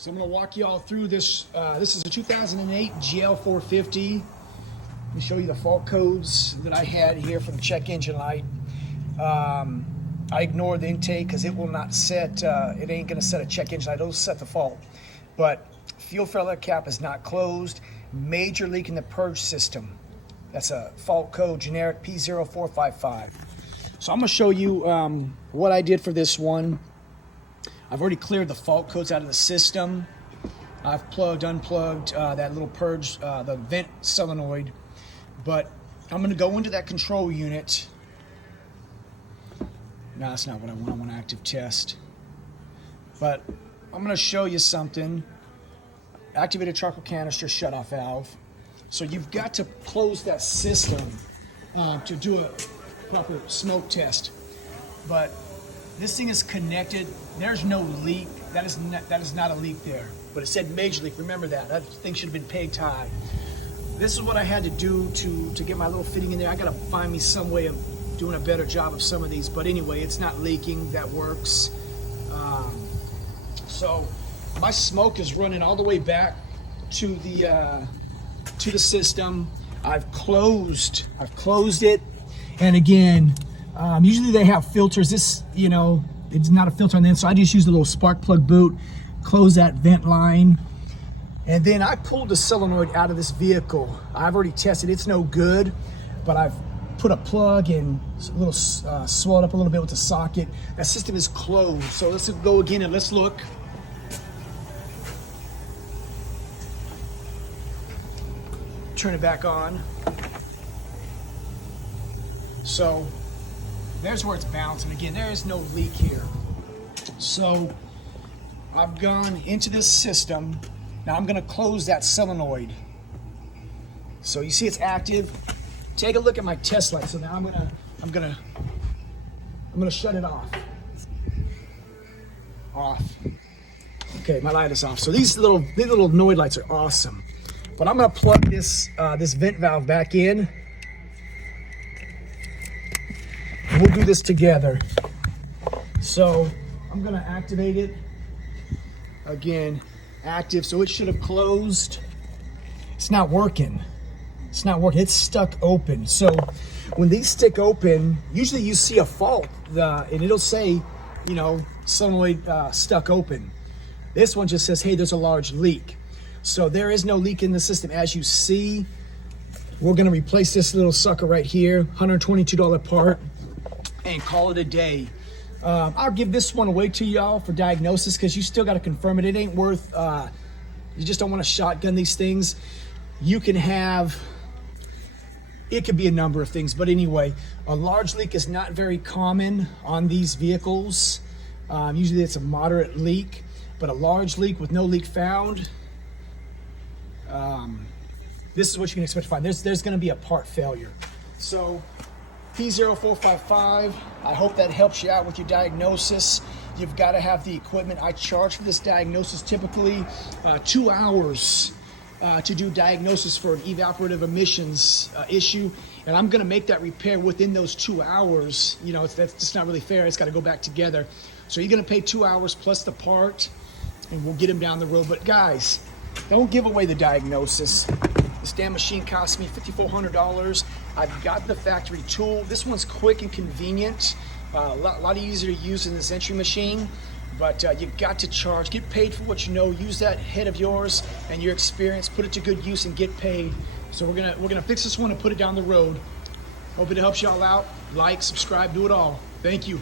So I'm going to walk you all through this. This is a 2008 GL450. Let me show you the fault codes that I had here for the check engine light. I ignored the intake because it will not set, it ain't going to set a check engine light. It'll set the fault. But fuel filter cap is not closed. Major leak in the purge system. That's a fault code, generic P0455. So I'm going to show you what I did for this one. I've already cleared the fault codes out of the system. I've unplugged that little purge, the vent solenoid. But I'm going to go into that control unit. No, that's not what I want. I want an active test. But I'm going to show you something. Activated charcoal canister shutoff valve. So you've got to close that system to do a proper smoke test. But this thing is connected. There's no leak. That is not a leak there. But it said major leak. Remember that. That thing should have been pegged high. This is what I had to do to get my little fitting in there. I got to find me some way of doing a better job of some of these. But anyway, it's not leaking. That works. So my smoke is running all the way back to the system. I've closed it. And again, usually they have filters. This, it's not a filter on the inside. So I just use a little spark plug boot, close that vent line. And then I pulled the solenoid out of this vehicle. I've already tested, it's no good, but I've put a plug and a little swelled up a little bit with the socket. That system is closed. So let's go again and let's look. Turn it back on. So there's where it's bouncing. Again, there is no leak here. So I've gone into this system. Now I'm gonna close that solenoid. So you see it's active. Take a look at my test light. So now I'm gonna shut it off. Off. Okay, my light is off. So these little Noid lights are awesome. But I'm gonna plug this vent valve back in. And we'll do this together. So I'm gonna activate it. Again, active, so it should have closed. It's not working. It's not working, it's stuck open. So when these stick open, usually you see a fault and it'll say, solenoid stuck open. This one just says, hey, there's a large leak. So there is no leak in the system. As you see, we're gonna replace this little sucker right here, $122 part, and call it a day. I'll give this one away to y'all for diagnosis because you still got to confirm it. It ain't worth, you just don't want to shotgun these things. You can have, it could be a number of things, but anyway, a large leak is not very common on these vehicles. Usually it's a moderate leak, but a large leak with no leak found, this is what you can expect to find. There's going to be a part failure. So P0455, I hope that helps you out with your diagnosis. You've got to have the equipment. I charge for this diagnosis typically 2 hours to do diagnosis for an evaporative emissions issue, and I'm going to make that repair within those 2 hours. That's just not really fair. It's got to go back together. So you're going to pay 2 hours plus the part, and we'll get them down the road. But guys, don't give away the diagnosis. This damn machine cost me $5,400. I've got the factory tool. This one's quick and convenient. A lot easier to use than this entry machine. But you've got to charge. Get paid for what you know. Use that head of yours and your experience. Put it to good use and get paid. So we're gonna fix this one and put it down the road. Hope it helps y'all out. Like, subscribe, do it all. Thank you.